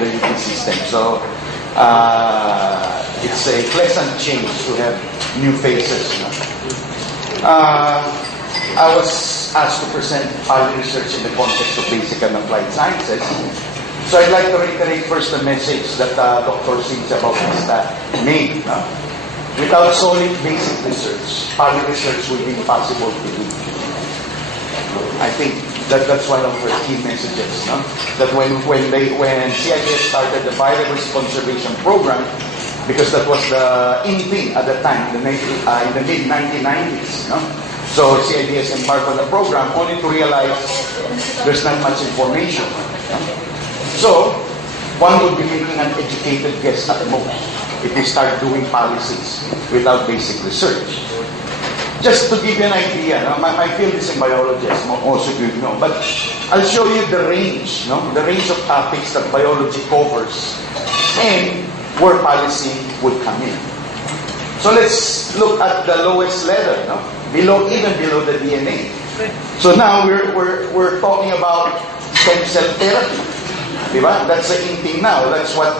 the UP system. So it's a pleasant change to have new faces. I was asked to present policy research in the context of basic and applied sciences. So I'd like to reiterate first the message that Dr. Cynthia Bautista made. Without solid basic research, policy research will be impossible to do. I think that's one of her key messages. That when CIDS started the Bioresource Conservation Program, because that was the in thing at the time, in the mid-1990s. So CIDS embarked on the program only to realize there's not much information. So one would be making an educated guess at most if we start doing policies without basic research. Just to give you an idea, my field is in biology, as most of you know, but I'll show you the range of topics that biology covers and where policy would come in. So let's look at the lowest level, even below the DNA. So now we're talking about stem cell therapy. Diba? That's the in thing now. That's what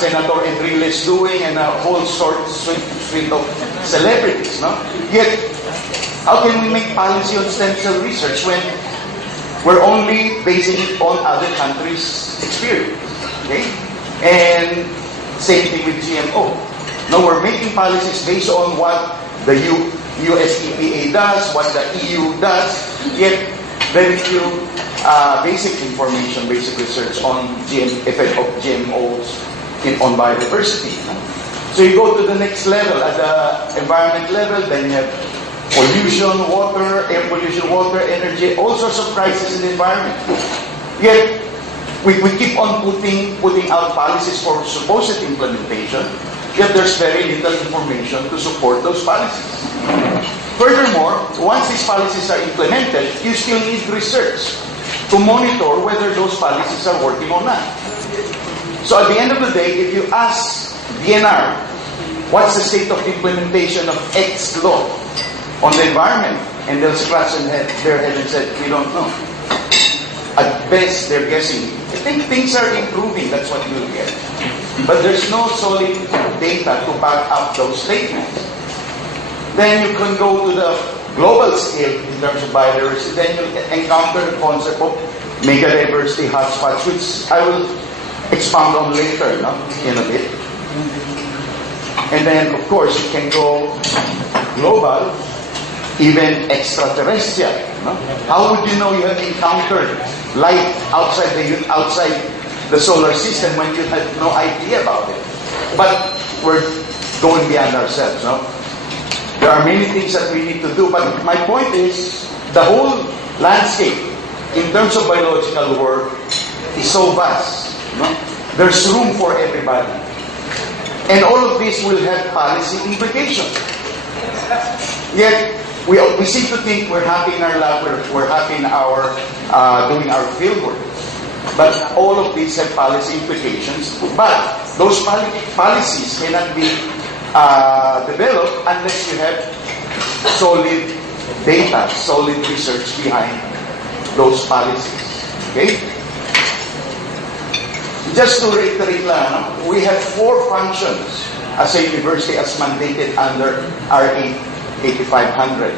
Senator Enrile is doing, and a whole suite of celebrities. Yet, how can we make policy on stem cell research when we're only basing it on other countries' experience? Okay? And same thing with GMO. No, we're making policies based on what the US EPA does, what the EU does, yet very few basic information, basic research on effect of GMOs on biodiversity. So you go to the next level, at the environment level, then you have pollution, water, air pollution, water, energy, all sorts of crises in the environment. Yet, we keep on putting out policies for supposed implementation, yet there's very little information to support those policies. Furthermore, once these policies are implemented, you still need research to monitor whether those policies are working or not. So at the end of the day, if you ask DNR, what's the state of implementation of X law on the environment? And they'll scratch their head and say, we don't know. At best, they're guessing. I think things are improving, that's what you'll get. But there's no solid data to back up those statements. Then you can go to the global scale in terms of biodiversity. Then you encounter the concept of megadiversity hotspots, which I will expound on later in a bit. And then, of course, you can go global, even extraterrestrial. How would you know you have encountered life outside the solar system when you had no idea about it? But we're going beyond ourselves. There are many things that we need to do, but my point is the whole landscape in terms of biological work is so vast. There's room for everybody. And all of this will have policy implications. Yet, we seem to think we're happy in our lab, we're happy in our doing our field work. But all of these have policy implications. But those policies cannot be developed unless you have solid data, solid research behind those policies. Okay? Just to reiterate lang, we have 4 functions as a university as mandated under RA 8500.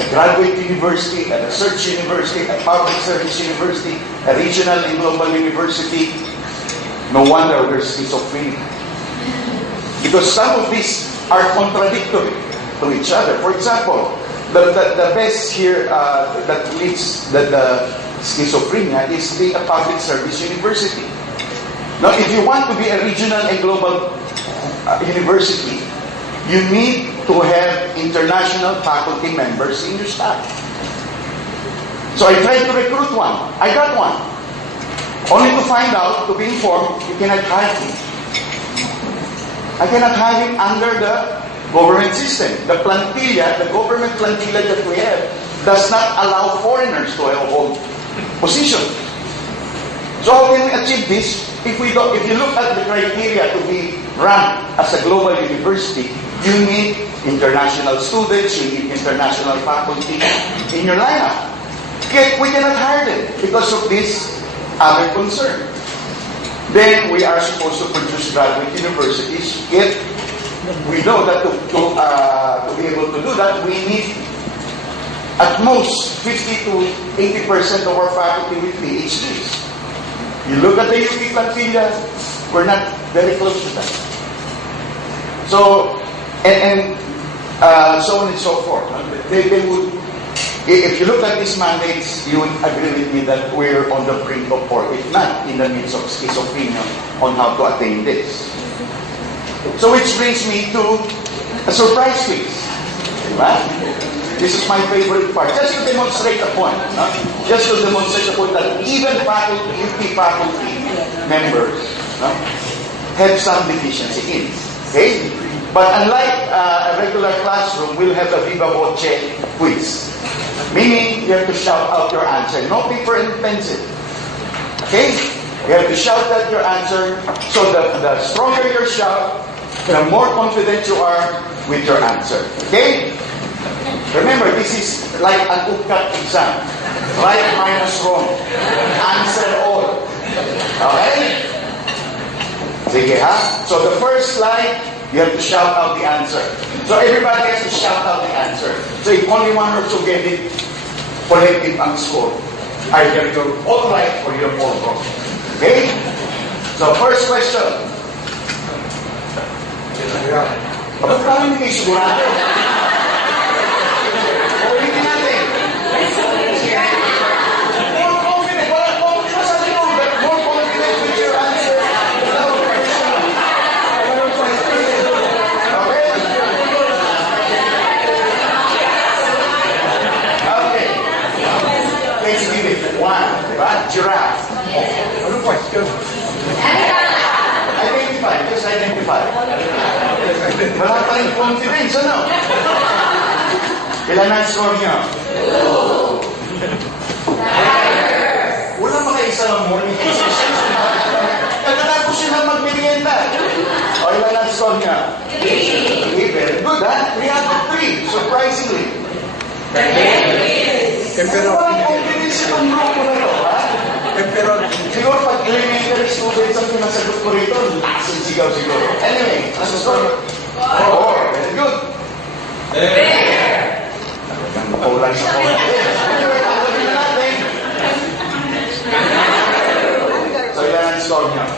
A graduate university, a research university, a public service university, a regional and global university. No wonder there's schizophrenia. Because some of these are contradictory to each other. For example, the best here that leads the schizophrenia is being a public service university. Now, if you want to be a regional and global university, you need to have international faculty members in your staff. So I tried to recruit one. I got one. Only to find out, to be informed, you cannot hire him. I cannot hire him under the government system. The plantilla, the government plantilla that we have, does not allow foreigners to hold position. So how can we achieve this if you look at the criteria to be run as a global university? You need international students, you need international faculty in your lineup. Yet we cannot hire them because of this other concern. then we are supposed to produce graduate universities. Yet, we know that to be able to do that, we need at most 50 to 80% of our faculty with PhDs. You look at the UP Manila, we're not very close to that. So, and so on and so forth. They would, if you look at these mandates, you would agree with me that we're on the brink of, or if not, in the midst of schizophrenia on how to attain this. So which brings me to a surprise quiz. Right? This is my favorite part. Just to demonstrate a point. No? Just to demonstrate a point that even faculty, UP faculty members have some deficiency in. Okay? But unlike a regular classroom, we'll have a viva voce quiz. Meaning, you have to shout out your answer. No paper and pencil. Okay? You have to shout out your answer. So the stronger your shout, the more confident you are with your answer. Okay? Remember, this is like an upcut exam. Right minus wrong. Answer all. Okay? Sige ha? So the first slide, you have to shout out the answer. So everybody has to shout out the answer. So if only one or two get it, collective ang score. Either you're all right or you're all wrong. Okay? So first question. Bakit kami hindi kayo sigurado? Ulitin natin. More confident. Walang confident sa inyo. But more confident with your answer. Okay. Let's give it one. Diba? Giraffe. Ano question? Identify. Just identify. Wala pa rin confidence, ano? Ilan ang score niyo? Wala makaisa lang morning position. Nagtatapos siya lang magmerienda. O ilan ang score niyo? 3. Very good, ha? 3 out of 3. Surprisingly. Walang confidence itong grupo na ito, ha? Siguro pag elementary students ang pinasagot ko rito, sigaw siguro. Anyway, nasa score? 4. Very good. Ulan sa confidence. Anyway, tawagin na natin. So, ilan ang score niyo?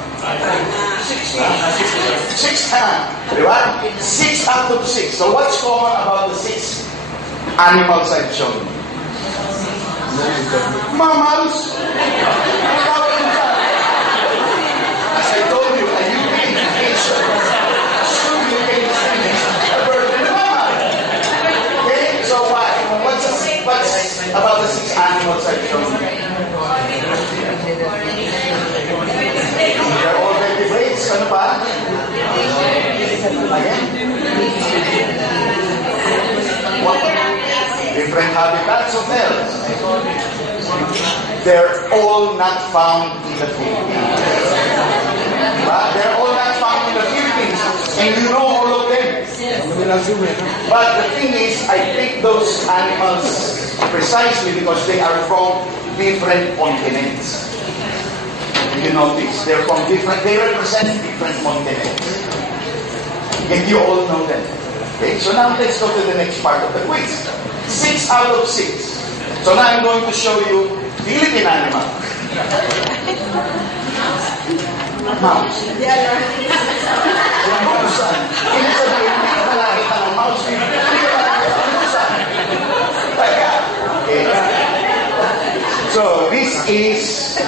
6 na. 6 na. Diba? 6 out of 6. So, what's common about the 6 animals I've shown you? Mammals! As I told you, a UP education. Soon you can distinguish a bird and a mammal. Okay? So why? What's about the 6 animals I've shown you? They're all vertebrates. Ano pa? Again? What? Different habitats of theirs. They're all not found in the Philippines. They're all not found in the Philippines. And you know all of them. But the thing is, I pick those animals precisely because they are from different continents. You notice, they're from different, they represent different continents. And you all know them. Okay, so now let's go to the next part of the quiz. 6 out of 6. So now I'm going to show you Philippine animal. Mouse. Yung mouse. Ibig sabihin, hindi ka nakakita ng mouse. Okay. So this is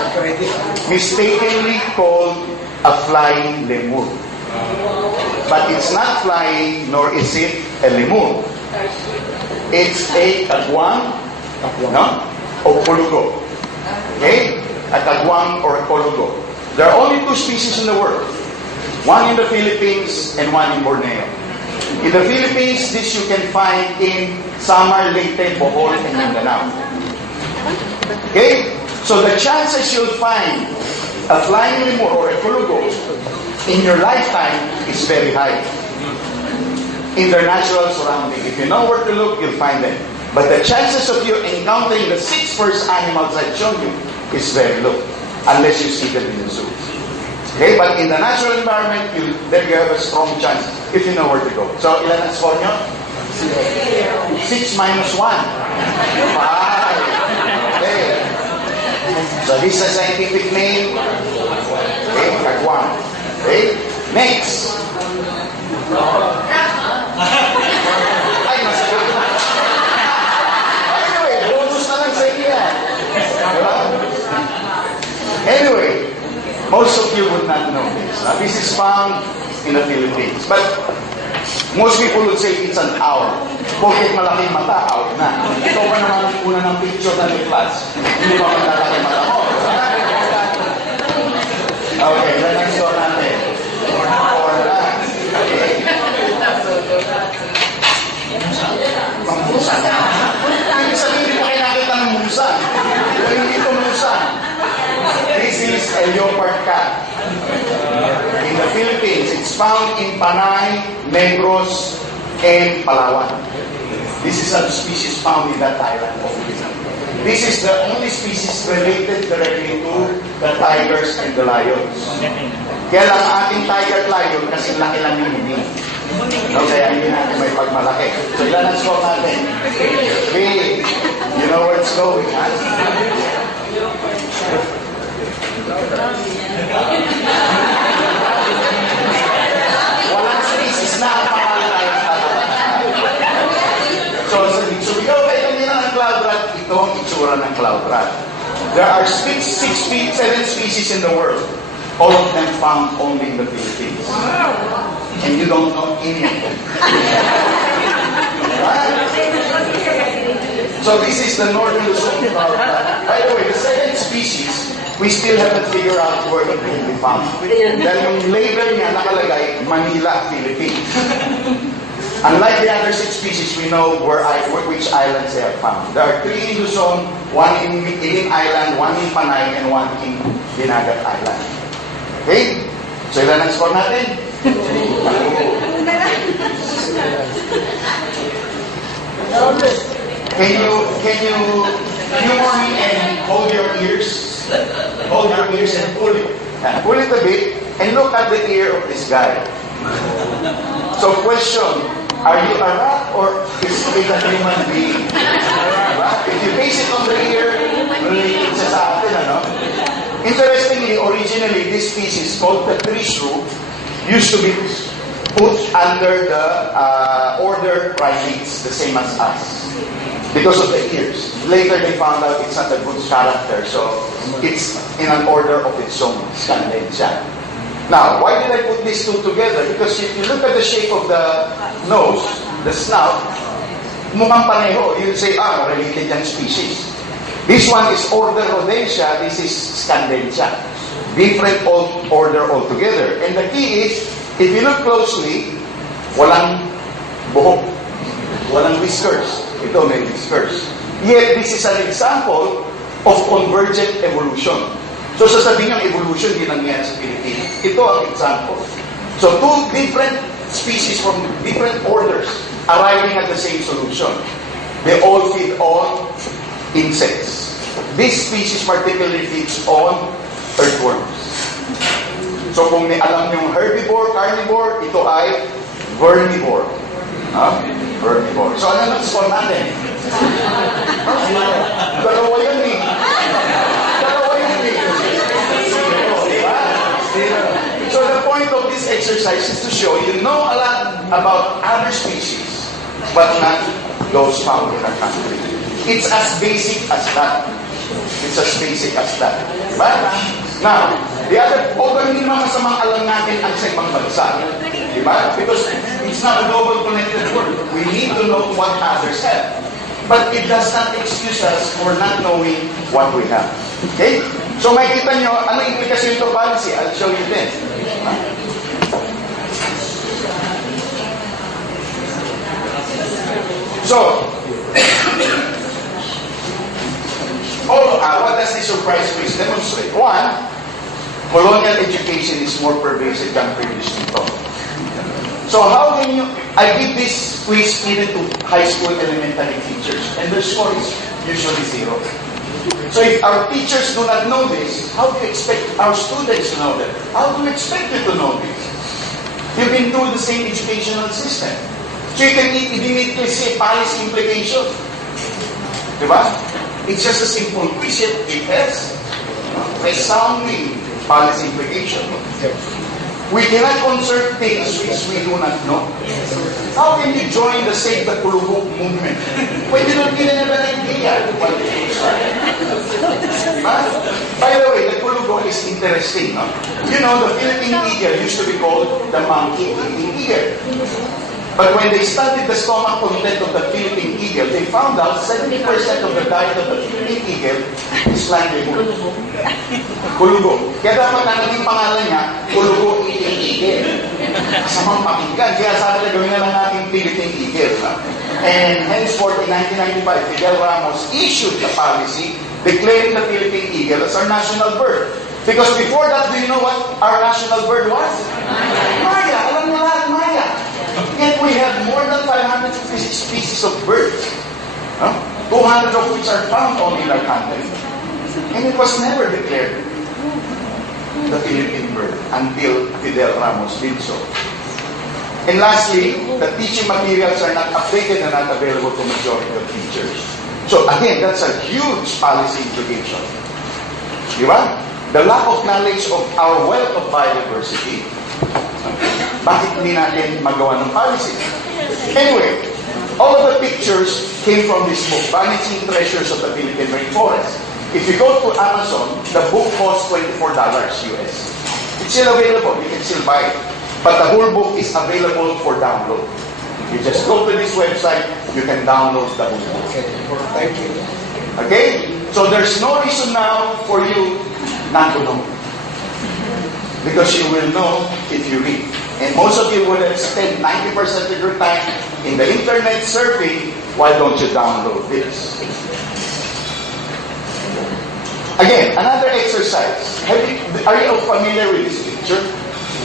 mistakenly called a flying lemur. But it's not flying, nor is it a lemur. It's a kagwang, no? O kolugo. Okay? A kagwang or a kolugo. There are only 2 species in the world. One in the Philippines and one in Borneo. In the Philippines, this you can find in Samar, Leyte, Bohol, and Mindanao. Okay? So the chances you'll find a flying lemur or a kolugo in your lifetime is very high. In their natural surrounding. If you know where to look, you'll find them. But the chances of you encountering the 6 first animals I've shown you is very low. Unless you see them in the zoo. Okay, but in the natural environment, there you have a strong chance if you know where to go. So, ilan ang score nyo? 6 minus 1. 5. Okay. So, this is a scientific name. Okay, kagwan. Okay, next. Ay, masagot na. Anyway, bonus na lang sa inyo yan. Anyway, most of you would not know this. This is found in the Philippines. But most people would say it's an owl. Bakit malaking mata, owl na. Ikaw pa naman una ng picture na ni class. Hindi ba maglalaki mata mo? Okay, then next door natin. Or lang. Okay. Pangmusan. Ibig sabihin, hindi pa kayo nakita ng musan. Hindi ito musan. This is a leopard cat. In the Philippines, it's found in Panay, Negros, and Palawan. This is a species found in that island. This is the only species related directly to the tigers and the lions. Kaya lang ating tiger at lion kasi laki lang yung hindi. No, kaya hindi natin may pagmalaki. So ilan ang score natin? Big. You know where it's going, huh? Walang species na ang pangalan ay So ikaw ba itong nila ng cloud rat? Ito ang itsura ng cloud rat. There are 7 species in the world. All of them found only in the Philippines. And you don't know any of them. So this is the northern Luzon cloud rat. By the way, the 7th species, we still haven't figured out where it can be found. Dahil yung label niya nakalagay, Manila, Philippines. Unlike the other 6 species, we know which islands they are found. There are 3 in Luzon, 1 in Ilim Island, 1 in Panay, and 1 in Dinagat Island. Okay? So ilan ang score natin? Can you humor me and hold your ears? Hold your ears and pull it. Pull it a bit and look at the ear of this guy. So question, are you a rat or is it a human being? If you base it on the ear, related sa atin, ano? Interestingly, originally, this species called the tree shrew used to be put under the order primates, the same as us, because of the ears. Later, they found out it's not a good character, so it's in an order of its own, Scandensia. Now, why did I put these two together? Because if you look at the shape of the nose, the snout, mukhang pareho. You'd say, related yung species. This one is order Rhodesia, this is Scandensia. Different order altogether. And the key is, if you look closely, walang buhok, walang whiskers. Ito may whiskers. Yet, this is an example of convergent evolution. So, sasabihin yung evolution, di nangyari sa Pilipinas. Ito ang example. So, 2 different species from different orders arriving at the same solution. They all feed on insects. This species particularly feeds on earthworms. So, kung may alam yung herbivore, carnivore, ito ay vernivore. Vernivore. So, ano score natin? Dalawa yan eh. So the point of this exercise is to show you know a lot about other species, but not those found in our country. It's as basic as that. It's as basic as that. Diba? Now, the other, although hindi naman masamang alam natin ang sa ibang bansa. Diba? Because it's not a global connected world. We need to know what others have. But it does not excuse us for not knowing what we have. Okay? So makikita nyo, ano implikasyon ito policy? I'll show you then. So, what does this surprise quiz demonstrate? 1, colonial education is more pervasive than previously thought. So how can you, I give this quiz even to high school elementary teachers, and their score is usually 0. So if our teachers do not know this, how do you expect our students to know that? How do you expect you to know this? You've been through the same educational system. So you can immediately see policy implications. Diba? It's just a simple question. It has resounding policy implication. We cannot concert things which we do not know. How can you join the Save the Kulubok movement when you don't even have an idea what it is? By the way, the Kulubok is interesting. No? You know, the Philippine eagle used to be called the monkey-eating eagle. But when they studied the stomach content of the Philippine eagle, they found out 70% of the diet of the Philippine eagle is livelihood. Kulugo. Kaya dapat na naging pangalan niya, Kulugo Eating Eagle. Kasamang pakinggan. Kaya sabi na gawin na lang natin Philippine eagle. And henceforth, in 1995, Fidel Ramos issued the policy declaring the Philippine eagle as our national bird. Because before that, do you know what our national bird was? Maya. Alam mo lahat, Maya. Yet we have more than 550 species of birds, 200 of which are found only in our country. And it was never declared the Philippine bird until Fidel Ramos did so. And lastly, the teaching materials are not updated and not available to majority of teachers. So again, that's a huge policy implication. Diba? The lack of knowledge of our wealth of biodiversity. Bakit hindi natin magawa ng policy? Anyway, all of the pictures came from this book, Vanishing Treasures of the Philippine Rainforest. If you go to Amazon, the book costs $24 US. It's still available. You can still buy it. But the whole book is available for download. You just go to this website, you can download the whole book. Thank you. Okay? So there's no reason now for you not to know. Because you will know if you read. And most of you would have spent 90% of your time in the internet surfing. Why don't you download this? Again, another exercise. Are you familiar with this picture?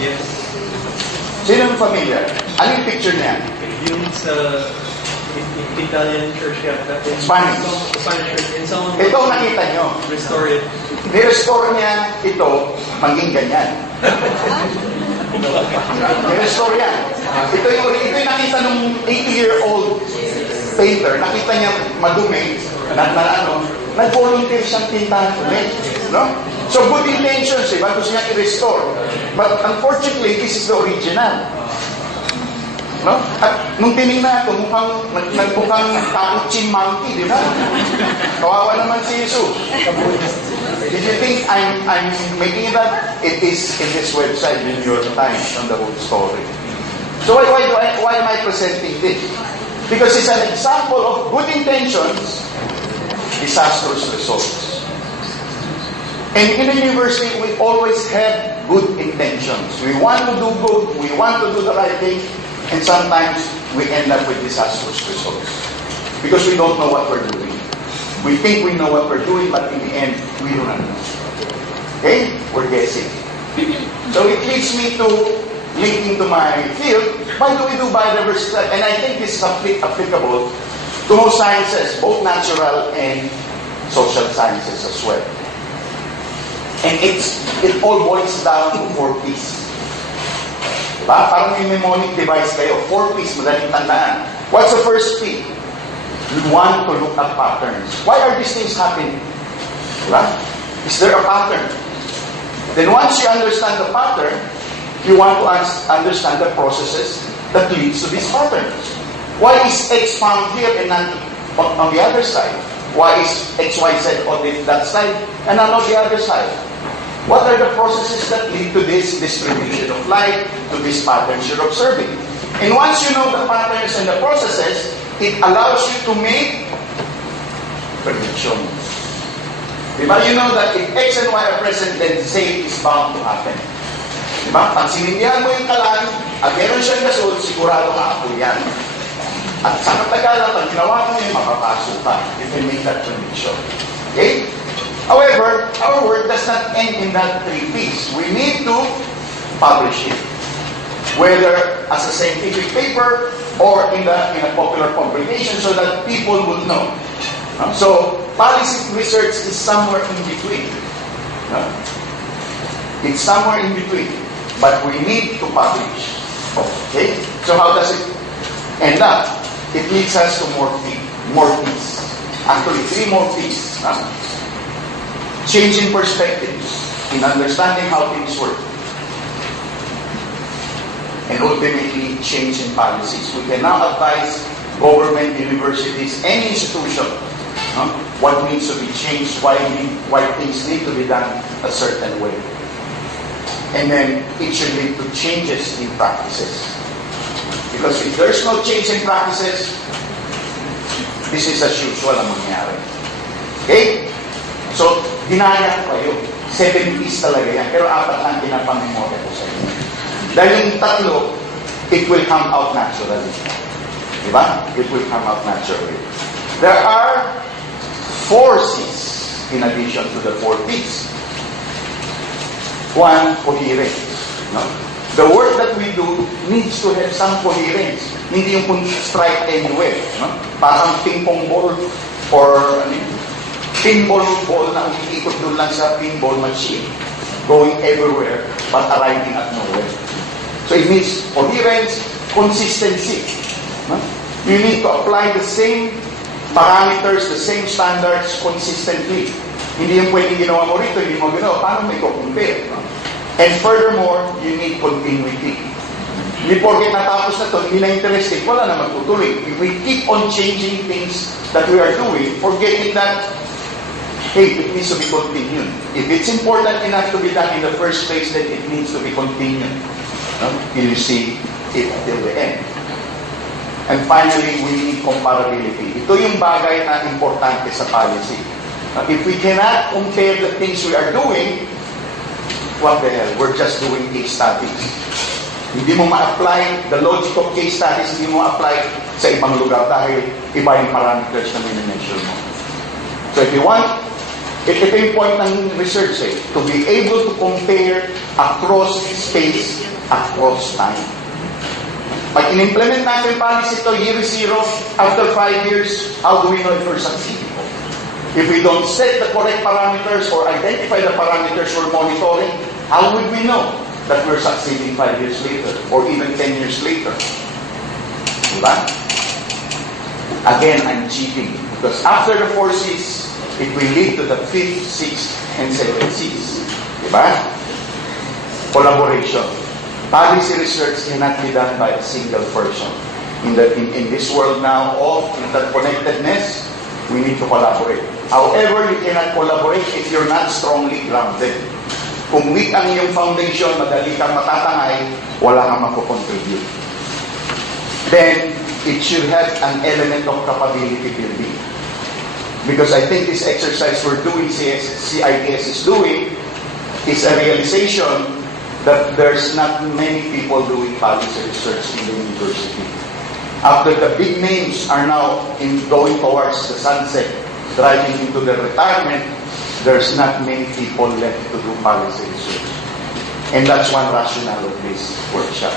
Yes. Sino familiar? Ano yung picture niya? Yung sa Italian church yata. Spanish. Spanish church. And someone Ito ang nakita nyo. restore it. Ni-restore niya ito, maging ganyan. Ni-restore yan. Ito yung nakita nung 80-year-old painter. Nakita niya madumi, nag-volunteer siyang tintahan ulit. No? So good intentions, diba? Gusto niya i-restore. But unfortunately, this is the original. No? At nung tinignan ito, nagmukhang kakuching monkey, di ba? Kawawa naman si Jesus. Did you think I'm making that? It is in this website, in your Times, on the whole story. So why am I presenting this? Because it's an example of good intentions, disastrous results. And in the university, we always have good intentions. We want to do good, we want to do the right thing, and sometimes we end up with disastrous results. Because we don't know what we're doing. We think we know what we're doing, but in the end, we do not know. Okay? We're guessing. So it leads me to linking to my field. Why do we do biodiversity? And I think this is applicable to most sciences, both natural and social sciences as well. And it all boils down to 4 P's. Diba? Parang may mnemonic device kayo. 4 P's, madaling tandaan. What's the first P? We want to look at patterns. Why are these things happening? Right? Is there a pattern? Then once you understand the pattern, you want to understand the processes that leads to these patterns. Why is X found here and not on the other side? Why is XYZ on that side and not on the other side? What are the processes that lead to this distribution of light, to these patterns you're observing? And once you know the patterns and the processes, it allows you to make predictions. Diba? You know that if X and Y are present, then Z is bound to happen. Diba? Pag sinindihan mo yung kalan, at meron siyang gasol, sigurado maapoy yan. At sa katagalan, pag ginawa mo yung mapapasok ka. You can make that prediction. Okay? However, our work does not end in that 3 P's. We need to publish it. Whether as a scientific paper or in a popular publication so that people will know. So, policy research is somewhere in between. No? It's somewhere in between. But we need to publish. Okay? So how does it end up? It leads us to more peace. Actually, 3 more P's. Change in perspectives, in understanding how things work. And ultimately, change in policies. We can now advise government, universities, any institution, what needs to be changed, why things need to be done a certain way. And then, it should lead to changes in practices. Because if there's no change in practices, business as usual ang mangyayari. Okay? So, dinaya ko kayo. 7 P's talaga yan. Pero 4 lang pinapamemorya ko sa inyo. Dahil yung 3, it will come out naturally. Diba? It will come out naturally. There are 4 C's in addition to the 4 P's. 1, coherence. No? The work that we do needs to have some coherence. Hindi yung kung strike anywhere. No? Parang ping-pong ball or pinball ball na umiikot doon lang sa pinball machine. Going everywhere but arriving at nowhere. So it means coherence, consistency. No? You need to apply the same parameters, the same standards consistently. Hindi yung pwedeng ginawa mo rito, hindi mo ginawa. Paano may compare? No? And furthermore, you need continuity. Hindi porket natapos na ito, hindi na interesting, wala na magtutuloy. If we keep on changing things that we are doing, forgetting that, hey, it needs to be continued. If it's important enough to be done in the first place, then it needs to be continued. Till you see it till the end. And finally, we need comparability. Ito yung bagay na importante sa policy. If we cannot compare the things we are doing, what the hell? We're just doing case studies. Hindi mo ma-apply the logic of case studies, hindi mo ma-apply sa ibang lugar dahil iba yung parameters na minimeasure mo. So if you want, ito yung point ng research to be able to compare across space, across time. Pag in-implement natin yung policy ito, year 0, after 5 years, how do we know if we're succeeding? If we don't set the correct parameters or identify the parameters we're monitoring, how would we know that we're succeeding 5 years later or even 10 years later? Diba? Again, I'm cheating because after the 4 C's, it will lead to the 5th, 6th, and 7th C's. Diba? Collaboration. Policy research cannot be done by a single person. In this world now of interconnectedness, we need to collaborate. However, you cannot collaborate if you're not strongly grounded. Kung weak ang iyong foundation, madali kang matatangay, wala kang makukontribute. Then, it should have an element of capability building. Because I think this exercise we're doing, CIDS is doing, is a realization that there's not many people doing policy research in the university. After the big names are now going towards the sunset, driving into the retirement, there's not many people left to do policy research. And that's one rationale of this workshop.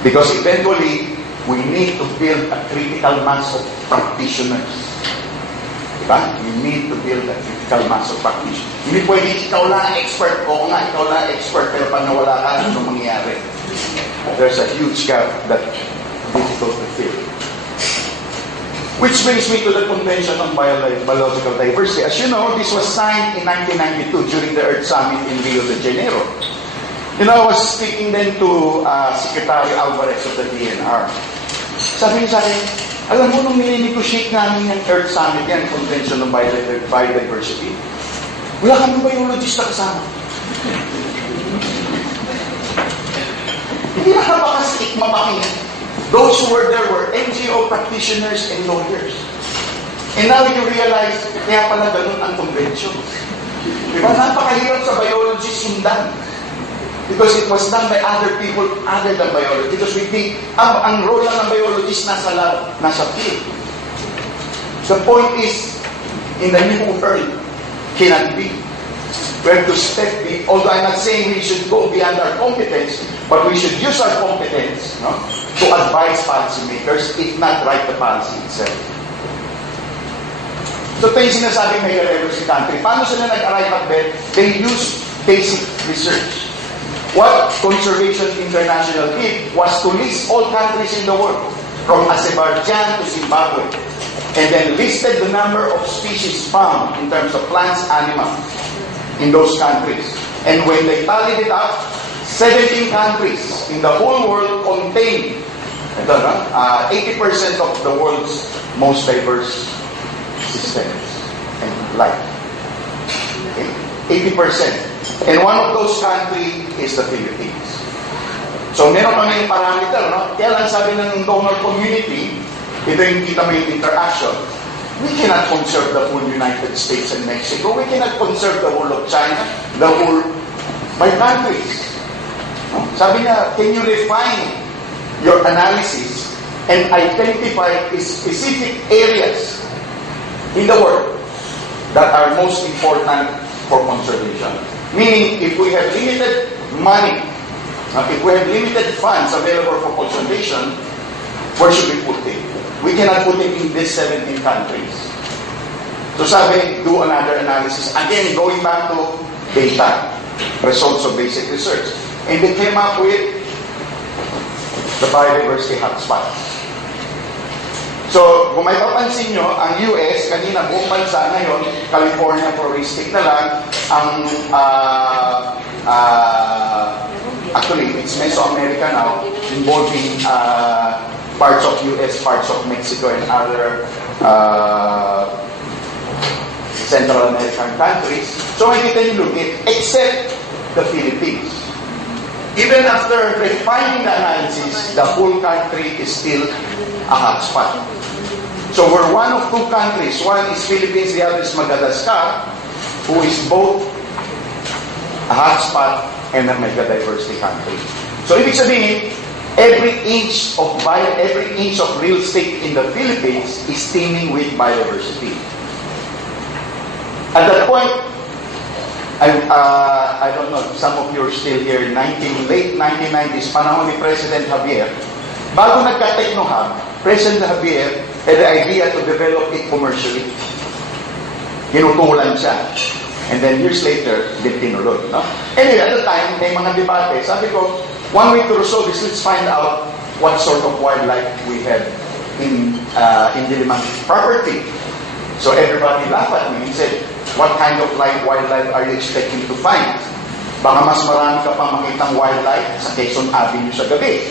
Because eventually, we need to build a critical mass of practitioners. Diba? You need to build a critical mass of practitioners. Hindi pwede ikaw lang expert. Oo nga, ikaw lang expert. Pero pag nawala ka, ano mangyayari? There's a huge gap that difficult to fill. Which brings me to the Convention on Biological Diversity. As you know, this was signed in 1992 during the Earth Summit in Rio de Janeiro. You know, I was speaking then to Secretary Alvarez of the DNR. Sabi niya sa akin, alam mo, nung nilinegotiate namin yung Earth Summit yan, Convention on Biodiversity, wala kami biologist na kasama. Hindi nakapakastik mapakinggan. Those who were there were NGO practitioners and lawyers. And now you realize, kaya pala ganun ang convention. Diba? Napakahirap sa biology sundan. Because it was done by other people other than biology. Because we think, ang role lang ng biologist nasa lab, nasa field. The point is, in the new world, cannot be. We have to step in, although I'm not saying we should go beyond our competence, but we should use our competence, no, to advise policymakers, if not write the policy itself. So ito yung sinasabing mega diversity country. Paano sila nag-arrive at that? They use basic research. What Conservation International did was to list all countries in the world, from Azerbaijan to Zimbabwe, and then listed the number of species found in terms of plants, animals in those countries. And when they tallied it up, 17 countries in the whole world contain 80% of the world's most diverse systems and life. Okay? 80%. And one of those countries is the Philippines. So meron kami yung parameter, no? Kaya lang sabi ng donor community, ito yung kita mo yung interaction. We cannot conserve the whole United States and Mexico. We cannot conserve the whole of China, the whole my countries. No? Sabi niya, can you refine your analysis and identify specific areas in the world that are most important for conservation? Meaning, if we have limited money, if we have limited funds available for conservation, where should we put it? We cannot put it in these 17 countries. So sabi, do another analysis. Again, going back to data, results of basic research. And they came up with the biodiversity hotspots. So, kung may papansin nyo, ang US, kanina buong bansa ngayon, California floristic na lang, ang actually, it's Mesoamerica now, involving parts of US, parts of Mexico, and other Central American countries. So, makikita nyo look it, except the Philippines. Even after refining the analysis, the whole country is still a hotspot. So we're one of two countries. One is Philippines, the other is Madagascar, who is both a hotspot and a mega diversity country. So ibig sabihin, every inch of real estate in the Philippines is teeming with biodiversity. At that point, I don't know, some of you are still here, late 1990s, panahon ni President Javier. Bago nagka-Techno-Hub, President Javier had the idea to develop it commercially. Hinutulan siya. And then years later, din tinuloy. No? Anyway, at the time, may mga debate. Sabi ko, one way to resolve this, let's find out what sort of wildlife we have in Diliman property. So everybody laughed at me and said, what kind of wildlife are you expecting to find? Baka mas marami ka pang makitang wildlife sa Quezon Avenue sa gabi.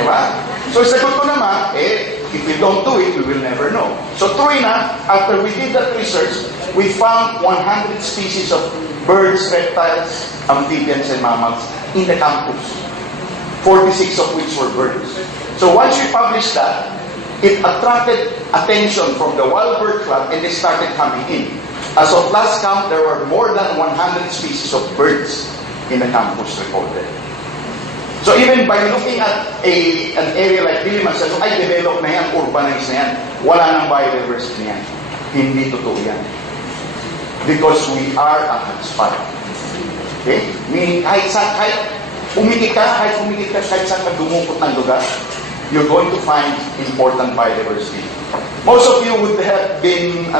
Diba? So sagot ko naman, if we don't do it, we will never know. So true enough, after we did that research, we found 100 species of birds, reptiles, amphibians, and mammals in the campus. 46 of which were birds. So once we published that, it attracted attention from the Wild Bird Club and they started coming in. As of last count, there were more than 100 species of birds in the campus recorded. So even by looking at an area like Diliman, sabi, ay, develop na yan, urbanized na yan, wala nang biodiversity na yan. Hindi totoo yan. Because we are a hotspot. Okay? Meaning, kahit pumikit ka, kahit saan ka dumukot ng lugar, you're going to find important biodiversity. Most of you would have been,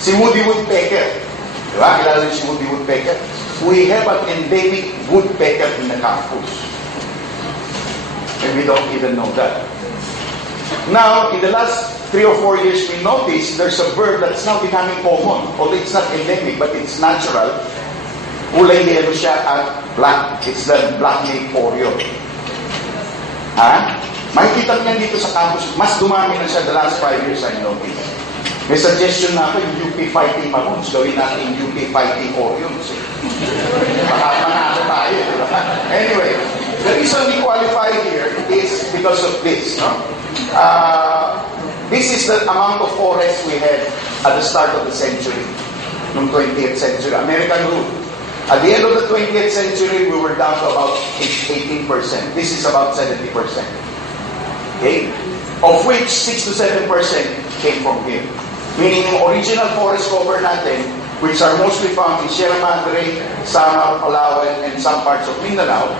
si woody woodpecker. Diba? Kilala niyo si woody woodpecker? We have an endemic woodpecker in the campus. And we don't even know that. Now, in the last 3 or 4 years, we noticed there's a bird that's now becoming common. Although it's not endemic, but it's natural. Kulay yellow siya at black. It's the black-necked oriole. Makikita niyan dito sa campus. Mas dumami na siya the last 5 years, I noticed. May suggestion na ako, yung UP fighting maroons, gawin natin yung UP fighting orioles. Baka manalo tayo. Anyway, the reason we qualify here is because of this. No? This is the amount of forest we had at the start of the century, noong 20th century, American rule. At the end of the 20th century, we were down to about 18%. This is about 70%. Okay? Of which 6 to 7% came from here. Meaning yung original forest cover natin, which are mostly found in Sierra Madre, Samar, Palawan, and some parts of Mindanao,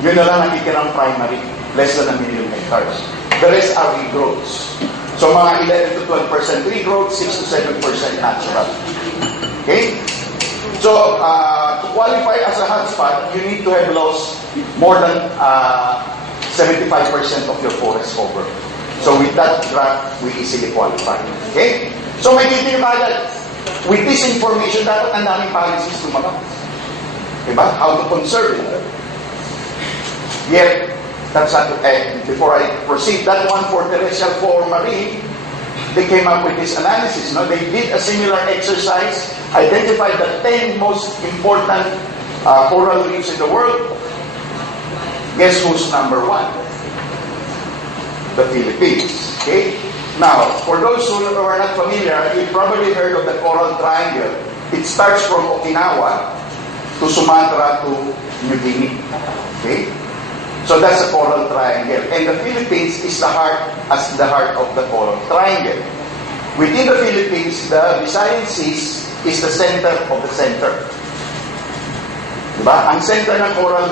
yun na lang nakikirang primary, less than 1 million hectares. The rest are regrowths. So mga 11 to 12% regrowth, 6 to 7% natural. Okay? So, to qualify as a hotspot, you need to have lost more than 75% of your forest cover. So with that graph, we easily qualify. Okay? So may dito yung agad. With this information, dapat ang daming policies lumabas. Diba? How to conserve it. Yet, that's before I proceed, that one for terrestrial, for marine, they came up with this analysis. No? They did a similar exercise, identified the 10 most important coral reefs in the world. Guess who's number one? The Philippines. Okay? Now, for those who are not familiar, you probably heard of the Coral Triangle. It starts from Okinawa to Sumatra to New Guinea. Okay? So that's the Coral Triangle. And the Philippines is the heart of the Coral Triangle. Within the Philippines, the Visayan Seas is the center of the center. Diba? Ang center ng Coral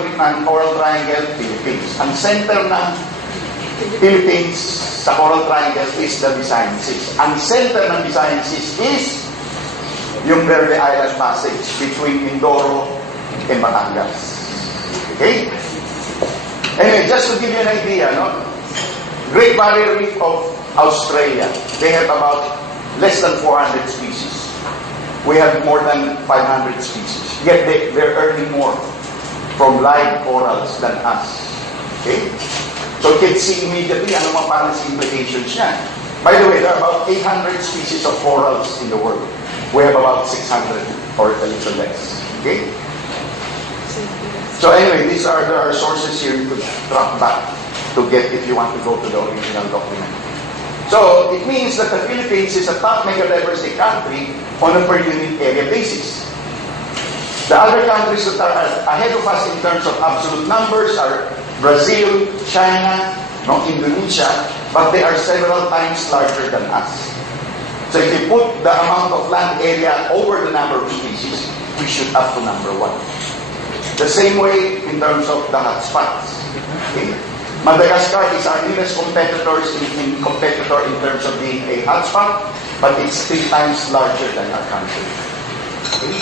Triangle, Philippines. Ang center ng Philippines sa Coral Triangle is the Visayan Seas. Ang center ng Visayan Seas is yung Verde Island Passage between Mindoro and Batangas. Okay? Anyway, just to give you an idea, no? Great Barrier Reef of Australia, they have about less than 400 species. We have more than 500 species. Yet they're earning more from live corals than us. Okay? So you can see immediately ano mga policy implications niya. By the way, there are about 800 species of corals in the world. We have about 600 or a little less. Okay? So anyway, there are sources here to track back to get if you want to go to the original document. So it means that the Philippines is a top megadiversity country on a per unit area basis. The other countries that are ahead of us in terms of absolute numbers are Brazil, China, Indonesia, but they are several times larger than us. So if you put the amount of land area over the number of species, we should up to number one. The same way in terms of the hotspots. Okay? Madagascar is our nearest competitor in terms of being a hotspot, but it's 3 times larger than our country. Okay?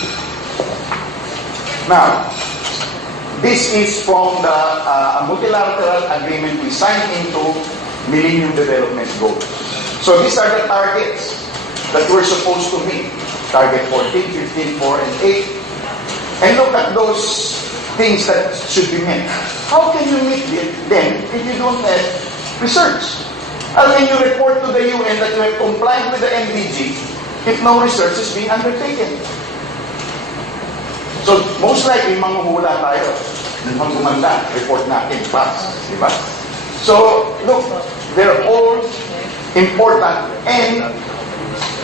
Now, this is from the multilateral agreement we signed into Millennium Development Goals. So these are the targets that we're supposed to meet. Target 14, 15, 4, and 8. And look at those things that should be met. How can you meet them if you don't have research? How can you report to the UN that you have complied with the MDG if no research is being undertaken? So, most likely, manghuhula tayo. Pag gumanda, report natin, pass. Diba? So, look, they're all important and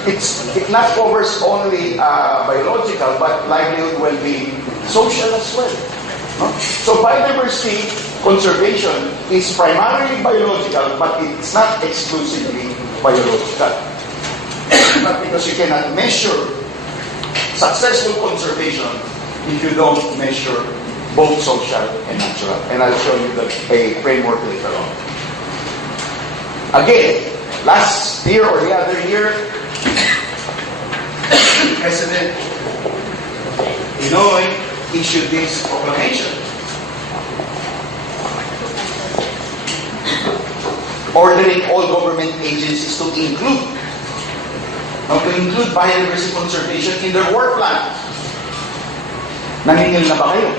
it not covers only biological, but livelihood, well-being, social as well. No? So, biodiversity conservation is primarily biological, but it's not exclusively biological. But because you cannot measure successful conservation if you don't measure both social and natural. And I'll show you a framework later on. Again, last year or the other year, President Inouye issued this proclamation ordering all government agencies to include biodiversity conservation in their work plans. Naningil na ba kayo?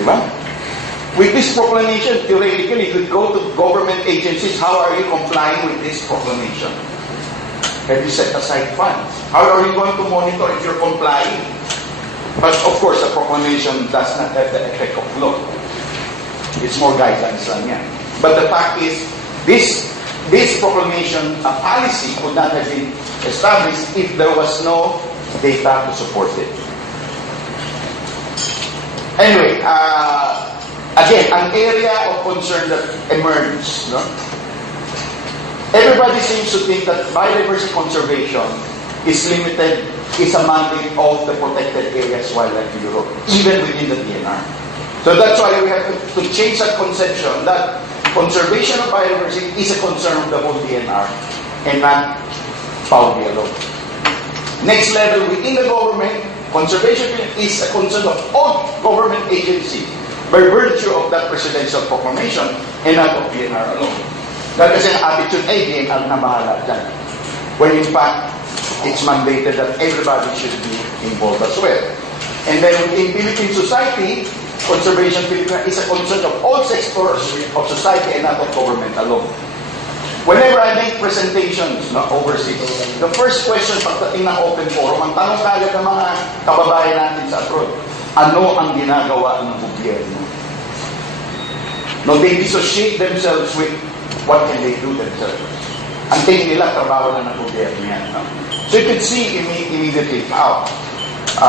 Diba? With this proclamation, theoretically, you could go to government agencies. How are you complying with this proclamation? Have you set aside funds? How are you going to monitor if you're complying? But of course, the proclamation does not have the effect of law. It's more guidelines lang yan. But the fact is, this proclamation, a policy, could not have been established if there was no data to support it. Anyway, again, an area of concern that emerged. No? Everybody seems to think that biodiversity conservation is limited, is a mandate of the Protected Areas Wildlife Bureau, even within the DNR. So that's why we have to change that conception that conservation of biodiversity is a concern of the whole DNR and not PAUD alone. Next level, within the government, conservation is a concern of all government agencies by virtue of that presidential proclamation and not of DNR alone. Dahil kasi ang attitude ay DNR na bahala dyan. When in fact, it's mandated that everybody should be involved as well. And then in Philippine society, conservation Philippines is a concern of all sectors of society and not of government alone. Whenever I make presentations overseas, the first question pagdating ng open forum, ang tanong kagad ng mga kababayan natin sa abroad, ano ang ginagawa ng gobyerno? No, they dissociate themselves with what can they do themselves. Ang tingin nila, trabaho na ng gobyerno yan. No? So you can see immediately how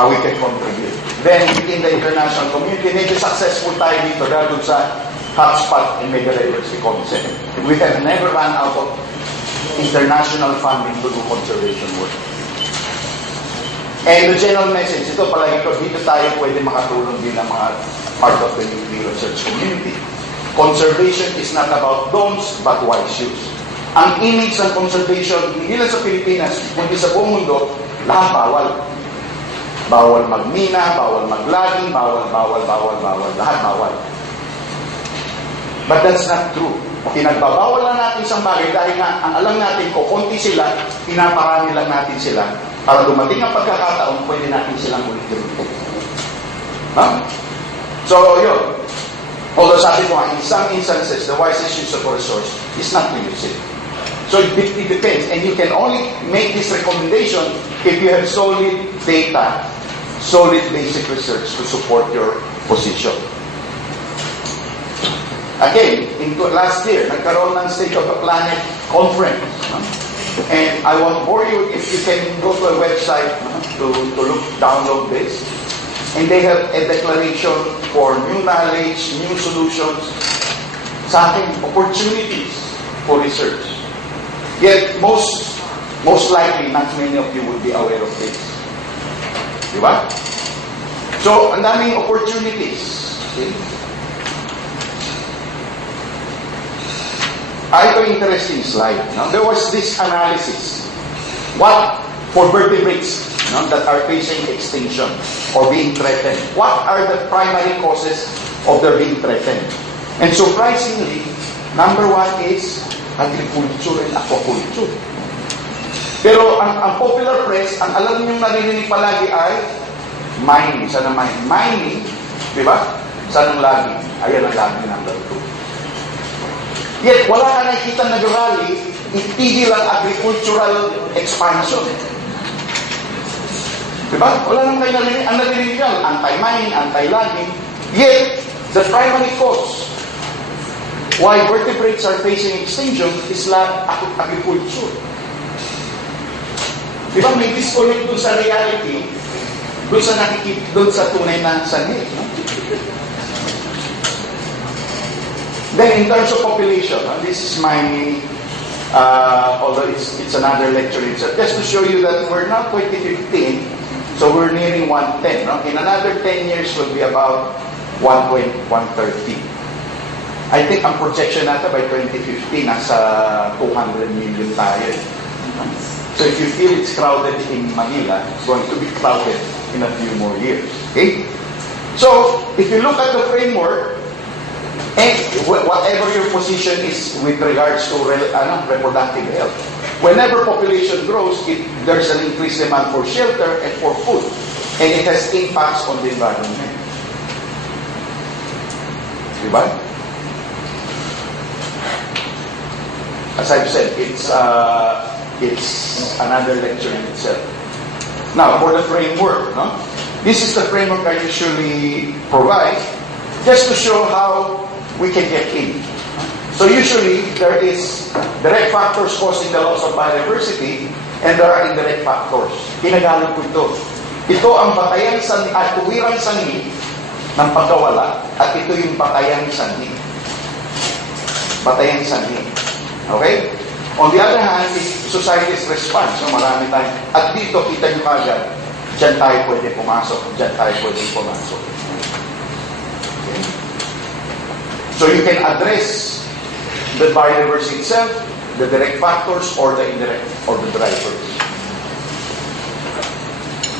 we can contribute. Then, in the international community, medyo successful tayo dito dahil dun sa hotspot and mega diversity concept. We have never run out of international funding to do conservation work. And the general message, ito palagi ko, dito tayo pwede makatulong din ang mga part of the nuclear research community. Conservation is not about don'ts, but why shoes. Ang image ng conservation, hindi lang sa Pilipinas, kundi sa buong mundo, lahat bawal. Bawal magmina, bawal maglaging, bawal, lahat bawal. But that's not true. Pinagbabawal lang natin isang bagay dahil nga, ang alam natin ko, konti sila, pinaparami lang natin sila para dumating ang pagkakataon, pwede natin silang ulit-ulit. Huh? So, yun. Although sabi ko, in some instances, the wisest use of a resource is not to use it. So it depends. And you can only make this recommendation if you have solid data, solid basic research to support your position. Again, last year, nagkaroon ng State of the Planet conference. And I won't bore you if you can go to a website to download this. And they have a declaration for new knowledge, new solutions, sa akin, opportunities for research. Yet, most likely, not many of you would be aware of this. Diba? So, ang daming opportunities. Okay? Ito interesting slide. No? There was this analysis. What, for vertebrates that are facing extinction or being threatened, what are the primary causes of their being threatened? And surprisingly, number one is agriculture and aquaculture. Pero ang popular press, ang alam niyong naririnig palagi ay mining. Sana mining? Mining, di ba? Saan ang lagi? Ayan ang lagi number 2. Yet, wala ka nakikita nag-rally, itigil ang agricultural expansion. Di ba? Wala nang kayo narinig. Ang narinig yan, anti-mining, anti-logging. Yet, the primary cause why vertebrates are facing extinction is agriculture. Di ba may disconnect dun sa reality, dun sa tunay na sanhi. No? Then in terms of population, this is my, although it's another lecture, just to show you that we're now 2015, so we're nearing 110. No? In another 10 years, will be about 130. I think ang projection natin by 2050, nasa 200 million tayo. So if you feel it's crowded in Manila, it's going to be crowded in a few more years. Okay? So, if you look at the framework, and whatever your position is with regards to reproductive health, whenever population grows, there's an increased demand for shelter and for food. And it has impacts on the environment. Diba? As I've said, it's another lecture in itself. Now, for the framework, no? This is the framework I usually provide just to show how we can get in. So usually, there is direct factors causing the loss of biodiversity and there are indirect factors. Pinagalog ko ito. Ito ang batayan at tuwirang sanhi ng pagkawala at ito yung batayan sanhi. Batayan sanhi. Okay? On the other hand, is society's response. So marami tayo. At dito, kita nyo kagad, dyan tayo pwede pumasok, dyan tayo pwede pumasok. Okay? So you can address the biodiversity itself, the direct factors, or the indirect, or the drivers.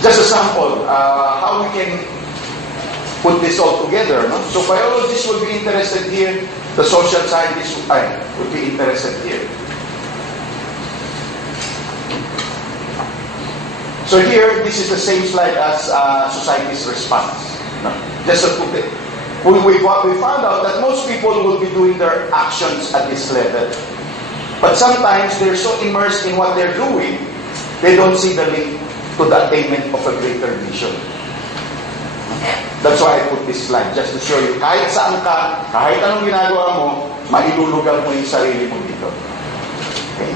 Just a sample, how we can put this all together. No? So biologists will be interested here, the social scientists would be interested here. So here, this is the same slide as society's response. No? Just to put it. We found out that most people will be doing their actions at this level. But sometimes they're so immersed in what they're doing, they don't see the link to the attainment of a greater vision. That's why I put this slide, just to show you, kahit saan ka, kahit anong ginagawa mo, mailulugar mo yung sarili mo dito. Okay?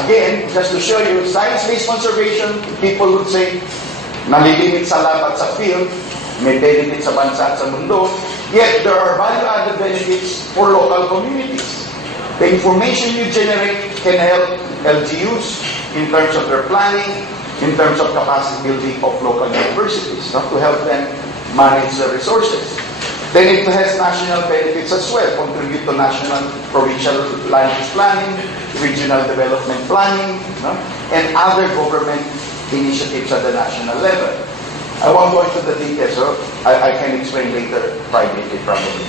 Again, just to show you, science-based conservation, people would say, nalilimit sa lab at sa field, may benefit sa bansa at sa mundo, yet there are value-added benefits for local communities. The information you generate can help LGUs in terms of their planning, in terms of capacity building of local universities, to help them manage the resources. Then it has national benefits as well, contribute to national, provincial land use planning, regional development planning, and other government initiatives at the national level. I won't go into the details, so I can explain later privately probably.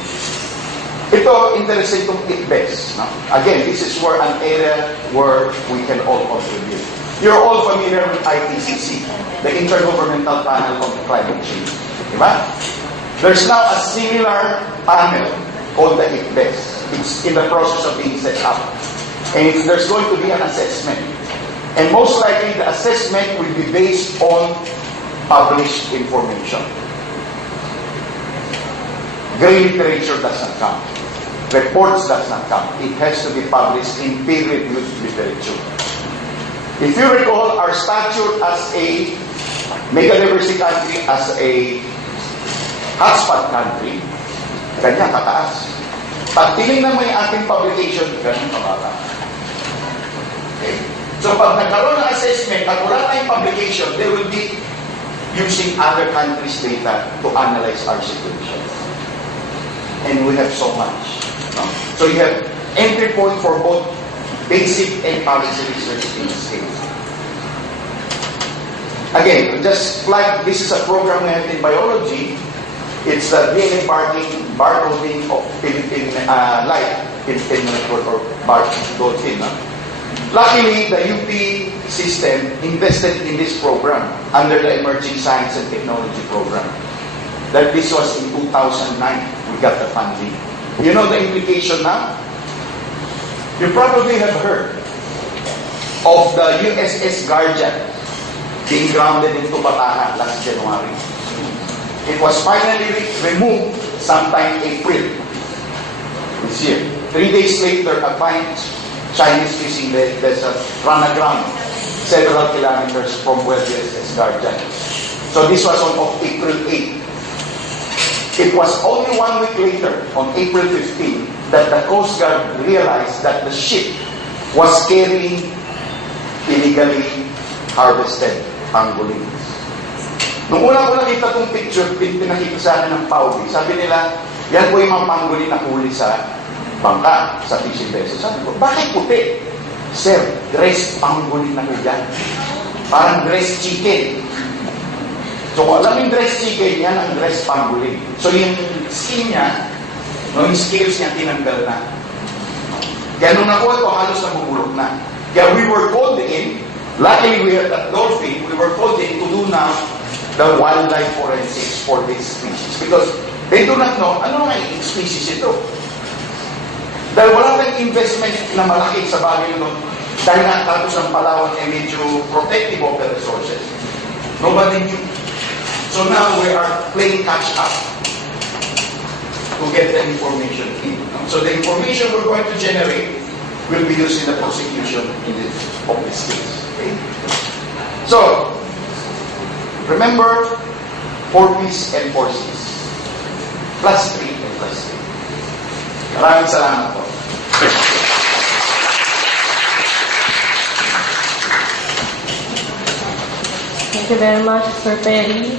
Ito, interesting itong PIDS. Again, this is where an area where we can all contribute. You're all familiar with IPCC, the Intergovernmental Panel on Climate Change. Diba? There's now a similar panel called the PIDS. It's in the process of being set up. And there's going to be an assessment. And most likely, the assessment will be based on published information. Gray literature does not count. Reports does not count. It has to be published in peer-reviewed literature. If you recall, our stature as a mega-diversity country, as a hotspot country, ganyan kataas. Pag tinignan mo yung ating publication, ganyan kababa. Okay? So pag nagkaroon ng assessment, pag wala tayong publication, they will be using other countries' data to analyze our situation. And we have so much. No? So you have entry point for both basic and policy research in this case. Again, just like this is a program we have in biology, it's the DNA barcoding of Philippine life, Philippine network or dolphin. Luckily, the UP system invested in this program under the Emerging Science and Technology Program. That this was in 2009. We got the funding. You know the implication now? You probably have heard of the USS Guardian being grounded in Tubatahan last January. It was finally removed sometime April this year. 3 days later, a Chinese fishing vessel ran aground several kilometers from where the USS Guardian. So this was on April 8. It was only 1 week later, on April 15, that the Coast Guard realized that the ship was carrying illegally harvested pangolins. Nung una ko nakita itong picture, pinakita sa akin ng Pauli, sabi nila, yan po yung mga pangolin na huli sa bangka, sa fishing vessel. Sabi ko, bakit puti? Sir, dressed pangolin na ko yan. Parang dressed chicken. So kung alam yung dressed chicken, yan ang dressed pangolin. So yung skin niya, yung scales niya tinanggal na. Kaya nung nakuha ito, halos nabubulok na. Kaya we were called in, luckily we had that dolphin, we were called in to do now the wildlife forensics for this species. Because they do not know, ano nga yung species ito? Dahil wala tayong investment na malaki sa Baguio noon, dahil nga tapos ng Palawan ay medyo protective of the resources. Nobody knew. So now we are playing catch up to get the information in. So the information we're going to generate will be used in the prosecution of this case. Okay? So, remember, 4 P's and 4 C's. Plus 3 and plus 3. Maraming salamat po. Thank you very much, Sir Perry.